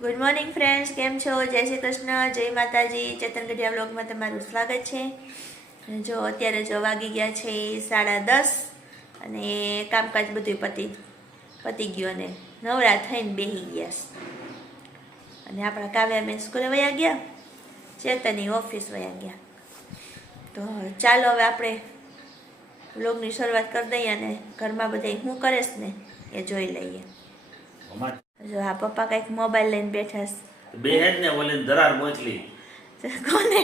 Good morning friends, કેમ છો? જય શ્રી કૃષ્ણ, જય માતાજી. ચેતન ગઢિયા બ્લોગમાં તમારું સ્વાગત છે. જો અત્યારે વાગી ગયા છે 10:30 અને કામકાજ બધું પતી ગયું અને નવરા થઈને બેસી ગયા. અને આપણા કાવ્યાબેન સ્કૂલે વયા ગયા, ચેતનની ઓફિસ વયા ગયા. તો ચાલો હવે આપણે બ્લોગની શરૂઆત કરી દઈએ અને ઘરમાં બધા શું કરે છે ને એ જોઈ લઈએ. જો આ પપ્પા કઈક મોબાઈલ લઈને બેઠા છે. બેહેજ ને ઓલી દરાર મોચલી કોને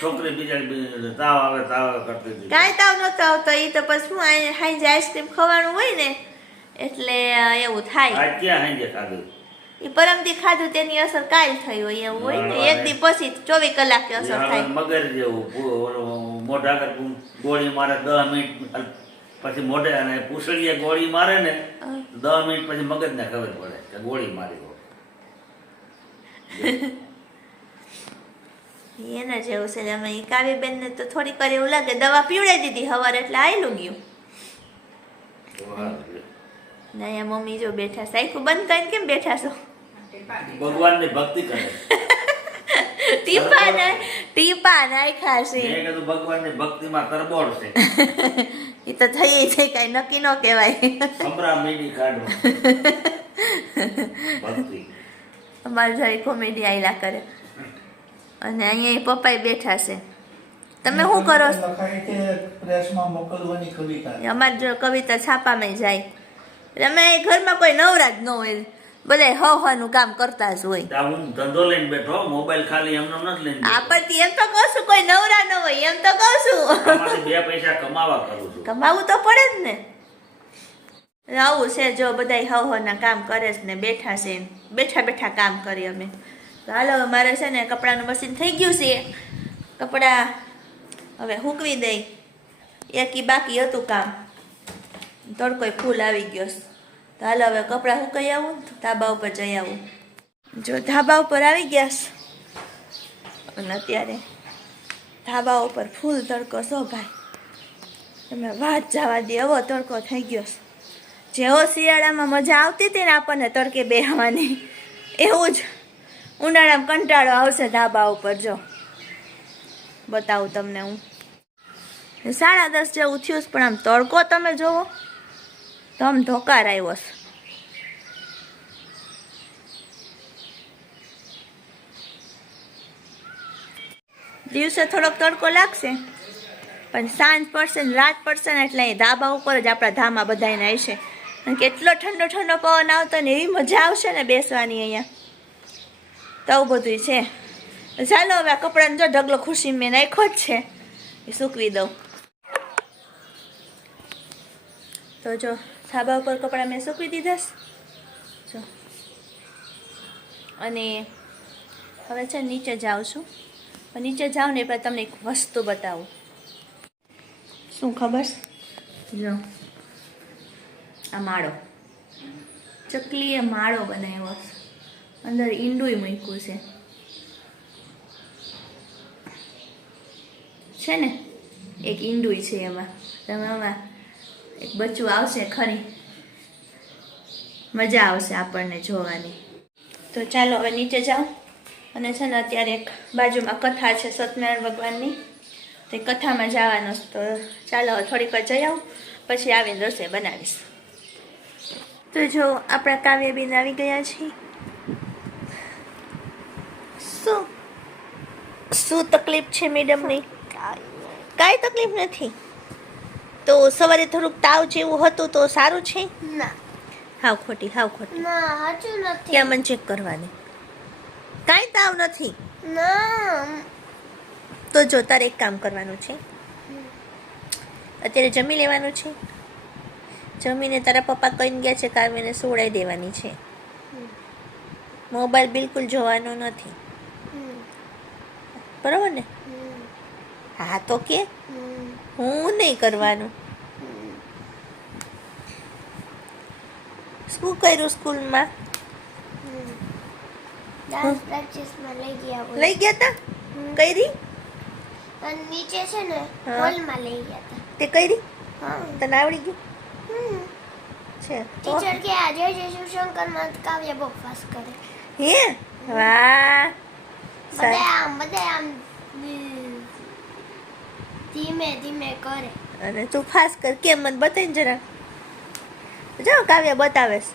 છોકરી બીજા તાવ આવે કરતી હતી. કાંઈ તાવ નતો આવતો. એ તો પછી શું હાંજે આઈસ્ક્રીમ ખવાનું હોય ને એટલે એવું થાય. આજ ક્યાં હાંજે ખાધું? એ પરમથી ખાધું તેની અસર કાલ થઈ હોય એવું હોય ને. એક દી પછી 24 કલાકની અસર થાય. મગર જેવું મોઢા કર ગોળી મારે 10 મિનિટ પછી મોઢે અને પૂછડીએ ગોળી મારે ને 10 મિનિટ પછી મગજને ખબર પડે કે ગોળી મારી હોય. એના જેવું છે. અમે કાવ્યબેન ને તો થોડીક વાર એવું લાગે દવા પીવડાવી દીધી હવારે એટલે આયલું ગયું. ને અહીંયા મમ્મી જો બેઠા છે. આખું બંધ કરીને કેમ બેઠા છો? ભગવાનની ભક્તિ કરે. ટીપા નાખ્યા છે. મેં કીધું ભગવાનની ભક્તિમાં તરબોળ છે. એ તો થઈ છે, કઈ નક્કી ન કહેવાય. સમરા મીડી કાઢો ભક્તિ. અમારે જઈ કોમેડી આયલા કરે. અને અહીંયા પપ્પા બેઠા છે. તમે શું કરો છો? અમારે જો કવિતા છાપામાં જાય. અમે ઘરમાં કોઈ નવરા જ ન હોય, બધા હવાનું કામ કરતા જ હોય. હું ધંધો લઈને બેઠો, મોબાઈલ ખાલી એમનો નથી લઈને બેઠો. આપણથી એમ તો કહું છું કોઈ નવરા ન હોય, એમ તો કહું છું. આમાંથી 2 પૈસા કમાવા કરું છું. કમાવું તો પડે જ ને. આવું છે જો બધા હવના કામ કરે છે ને બેઠા છે. બેઠા બેઠા કામ કરીએ અમે. તો હાલો મારે છે ને કપડાનું મશીન થઈ ગયું છે. કપડાં હવે સૂકવી દઈ. એકી બાકી હતું કામ, તડકોય ફૂલ આવી ગયો. તો હાલો હવે કપડાં સુકાઈ આવું, ધાબા ઉપર જઈ આવું. જો ધાબા ઉપર આવી ગયા અને અત્યારે ધાબા ઉપર ફૂલ તડકો છો ભાઈ. તમે વાત જવા દે, એવો તડકો થઈ ગયો. જેવો શિયાળામાં મજા આવતી હતી ને આપણને તડકે બેસવાની, એવું જ ઉનાળામાં કંટાળો આવશે ધાબા ઉપર. જો બતાવું તમને હું. 10:30 જેવું થયું પણ આમ તડકો તમે જોવો તો આમ ધોકાર આવ્યો છે. દિવસે થોડોક તડકો લાગશે પણ સાંજ પડશે ને રાત પડશે ને એટલે ધાબા ઉપર જ આપણા ધામા બધાને આવશે. અને કેટલો ઠંડો ઠંડો પવન આવતો ને એવી મજા આવશે ને બેસવાની અહીંયા. તો આવું બધું છે. ચાલો હવે આ કપડાનો જો ઢગલો ખુશી મેં નાખ્યો જ છે, એ સૂકવી દઉં. તો જો ધાબા ઉપર કપડાં મેં સૂકવી દીધા જો. અને હવે છે નીચે જાઉં છું. પણ નીચે જાઉં ને પણ તમને એક વસ્તુ બતાવું. શું ખબર? જો આ માળો, ચકલીએ માળો બનાવ્યો છે. અંદર ઈંડું મૂક્યું છે ને, એક ઈંડું છે એમાં. તમે આમાં એક બચ્ચું આવશે, ખરી મજા આવશે આપણને જોવાની. તો ચાલો હવે નીચે જાઓ. અને છે ને અત્યારે એક બાજુમાં કથા છે સત્યનારાયણ ભગવાનની, તો એ કથામાં જવાનું. તો ચાલો થોડીક વાર જઈ આવું, પછી આવીને રસોઈ બનાવીશ. તો જો આપણા કાવ્યબેન આવી ગયા છે. શું તકલીફ છે મેડમની? કાંઈ તકલીફ નથી. તો સવારે થોડુંક તાવ જેવું હતું તો સારું છે? ના, હાવ ખોટી ના સાચું નથી. ત્યાં મને ચેક કરવાની. કાંઈ તાવ નથી. ના, તો જો તારે એક કામ કરવાનું છે. અત્યારે જમી લેવાનું છે. જમીને તારા પપ્પા કહીને ગયા છે કાવ્યને સુવડાવી દેવાની છે. મોબાઈલ બિલકુલ જોવાનો નથી, બરાબર ને? હા તો કે હું નહીં કરવાનું. શું કર્યું સ્કૂલમાં? ડાન્સ પ્રેક્ટિસમાં લઈ ગયા હોય. લઈ ગયા તા? કરી? અને નીચે છે ને હા. હોલમાં લઈ ગયા હતા. તે કરી? હા. તને આવડી ગયું? છે તો ટીચર કે આજે જે શિવશંકર માં કાવ્ય બહુ ફાસ્ટ કરે. હે વાહ બધા આમ ધીમે ધીમે કરે. અને તું ફાસ કર કેમ મને બતાવીને જરા જો કાવ્ય બતાવેશ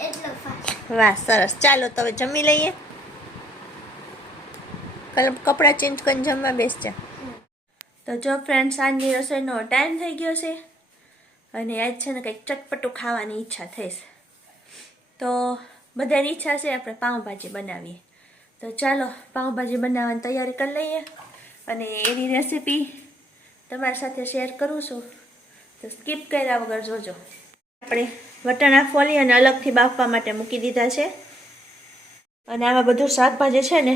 એટલો ફાસ્ટ. વાહ સરસ ચાલો તો હવે જમી લઈએ કપડાં ચેન્જ કરીને જમવા બેસજા તો જો ફ્રેન્ડ સાંજની રસોઈનો ટાઈમ થઈ ગયો છે અને આજ છે ને કંઈક ચટપટું ખાવાની ઈચ્છા થઈશ તો બધાની ઈચ્છા છે આપણે પાઉંભાજી બનાવીએ તો ચાલો પાઉંભાજી બનાવવાની તૈયારી કરી લઈએ અને એની રેસીપી તમારી સાથે શેર કરું છું તો સ્કીપ કર્યા વગર જોજો આપણે વટાણા ફોલી અને અલગથી બાફવા માટે મૂકી દીધા છે અને આમાં બધું શાકભાજી છે ને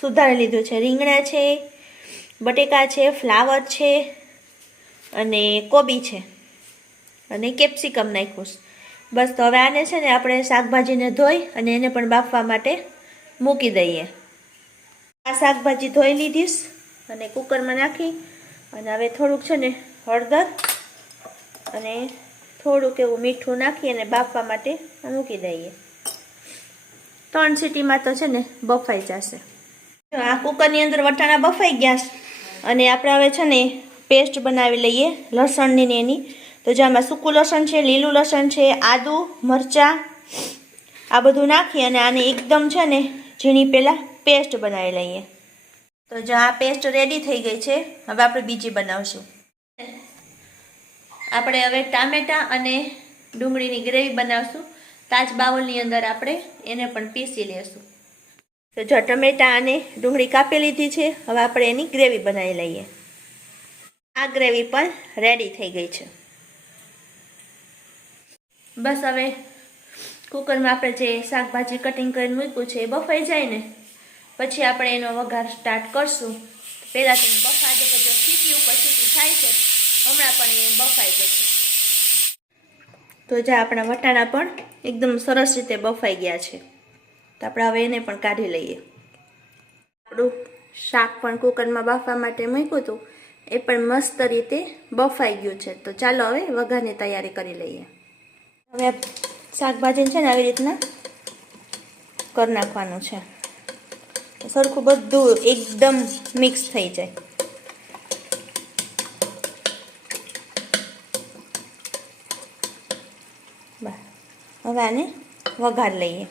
સુધારી લીધું છે રીંગણા છે બટેકા છે ફ્લાવર છે અને કોબી છે અને કેપ્સિકમ નાખ્યું છે બસ તો હવે આને છે ને આપણે શાકભાજીને ધોઈ અને એને પણ બાફવા માટે મૂકી દઈએ આ શાકભાજી ધોઈ લીધીશ અને કુકરમાં નાખી અને હવે થોડુંક છે ને હળદર અને થોડુંક એવું મીઠું નાખી અને બાફવા માટે મૂકી દઈએ 3 સીટીમાં તો છે ને બફાઈ જશે આ કુકરની અંદર વટાણા બફાઈ ગયા અને આપણે હવે છે ને પેસ્ટ બનાવી લઈએ લસણની ને એની તો જેમાં સૂકું લસણ છે લીલું લસણ છે આદુ મરચાં આ બધું નાખી અને આને એકદમ છે ને ઝીણી પહેલાં પેસ્ટ બનાવી લઈએ તો જો આ પેસ્ટ રેડી થઈ ગઈ છે હવે આપણે બીજી બનાવશું આપણે હવે ટામેટાં અને ડુંગળીની ગ્રેવી બનાવશું તાજ બાઉલની અંદર આપણે એને પણ પીસી લેશું તો જો ટમેટાં અને ડુંગળી કાપી લીધી છે હવે આપણે એની ગ્રેવી બનાવી લઈએ આ ગ્રેવી પણ રેડી થઈ ગઈ છે બસ હવે કુકરમાં આપણે જે શાકભાજી કટિંગ કરીને મૂક્યું છે એ બફાઈ જાય ને પછી આપણે એનો વઘાર સ્ટાર્ટ કરશું પહેલાં તેને બફા દે પછી સીટી ઉપર સીટી થાય છે હમણાં પણ એ બફાઈ જશે તો જે આપણા વટાણા પણ એકદમ સરસ રીતે બફાઈ ગયા છે તો આપણે હવે એને પણ કાઢી લઈએ આપણું શાક પણ કુકરમાં બાફવા માટે મૂક્યું હતું એ પણ મસ્ત રીતે બફાઈ ગયું છે તો ચાલો હવે વઘારની તૈયારી કરી લઈએ હવે શાકભાજીને છે ને આવી રીતના કરી નાખવાનું છે સરખું બધું એકદમ મિક્સ થઈ જાય હવે આને વઘાર લઈએ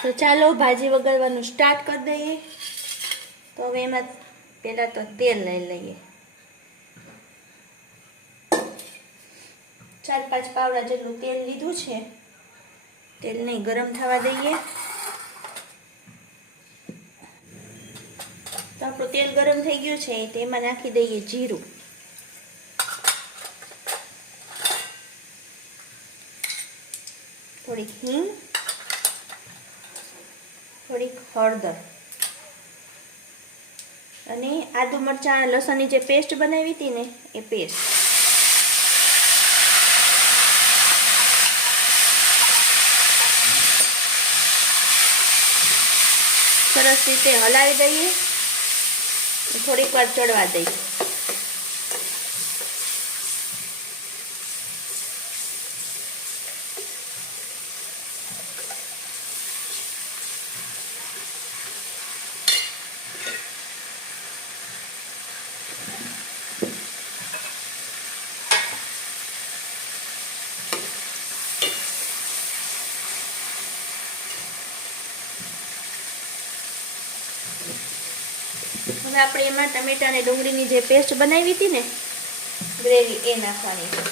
તો ચાલો ભાજી વઘારવાનું સ્ટાર્ટ કરી દઈએ તો હવે એમાં પહેલાં તો તેલ લઈ લઈએ 4-5 પાવડા જેટલું તેલ લીધું છે તેલને ગરમ થવા દઈએ તો આપણું તેલ ગરમ થઈ ગયું છે તેમાં નાખી દઈએ જીરું થોડીક હિંગ થોડીક હળદર અને આદુ મરચાં લસણની જે પેસ્ટ બનાવી હતી ને એ પેસ્ટ સરસ રીતે હલાવી દઈએ થોડીક વાર ચડવા દઈએ હવે આપણે એમાં ટમેટા અને ડુંગળીની જે પેસ્ટ બનાવી હતી ને ગ્રેવી એ નાખવાની છે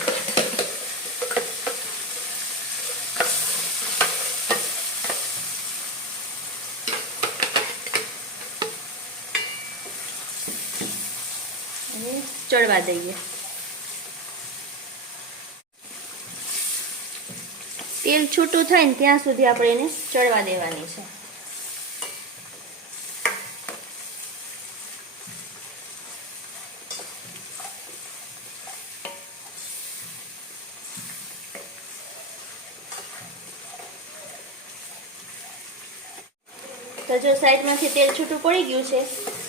અને ચડવા દઈએ તેલ છૂટું થાય ને ત્યાં સુધી આપણે એને ચડવા દેવાની છે તો તો જો સાઈડમાંથી તેલ છૂટું પડી ગયું છે.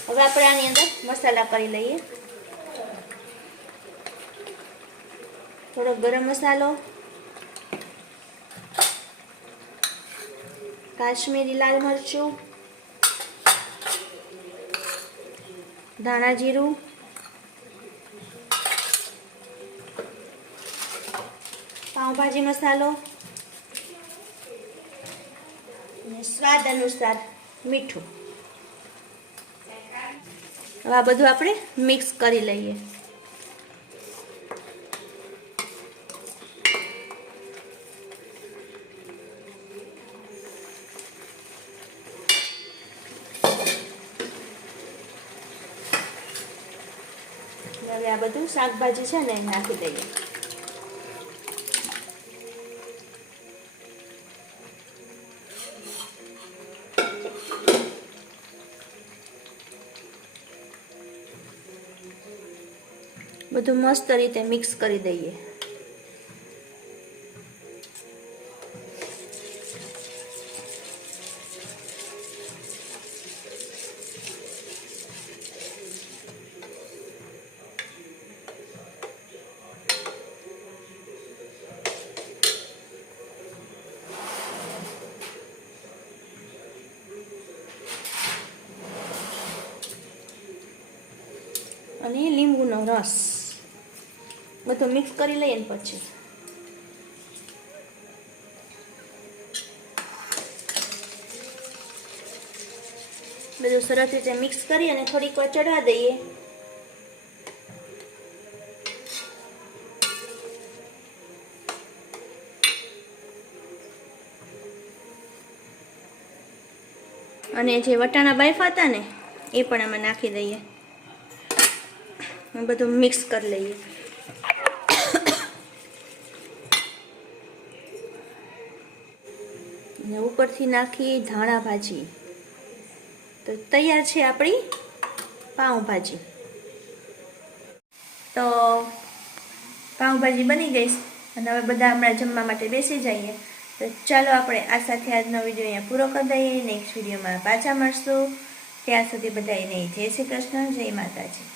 હવે આપણે આની અંદર મસાલા કરી લઈએ. થોડો ગરમ મસાલો, કાશ્મીરી લાલ મરચું, ધાણા જીરું, પાવભાજી મસાલો અને સ્વાદ અનુસાર મીઠું. હવે આ બધું આપણે મિક્સ કરી લઈએ. હવે આ બધું શાકભાજી છે ને નાખી દઈએ. બધું મસ્ત રીતે મિક્સ કરી દઈએ. અને લીંબુનો રસ બધું મિક્સ કરી લઈએ ને પછી બધું સરસ રીતે મિક્સ કરી અને થોડીક વાર ચડવા દઈએ. અને જે વટાણા બાફા હતા ને એ પણ આમાં નાખી દઈએ. બધું મિક્સ કરી લઈએ. ને ઉપરથી નાખી ધાણા ભાજી. તો તૈયાર છે આપણી પાઉંભાજી. તો પાઉંભાજી બની ગઈ અને હવે બધા હમણાં જમવા માટે બેસી જઈએ. તો ચાલો આપણે આ સાથે આજનો વિડીયો અહીંયા પૂરો કરી દઈએ. નેક્સ્ટ વિડીયોમાં પાછા મળશું. ત્યાં સુધી બધાને જય શ્રી કૃષ્ણ, જય માતાજી.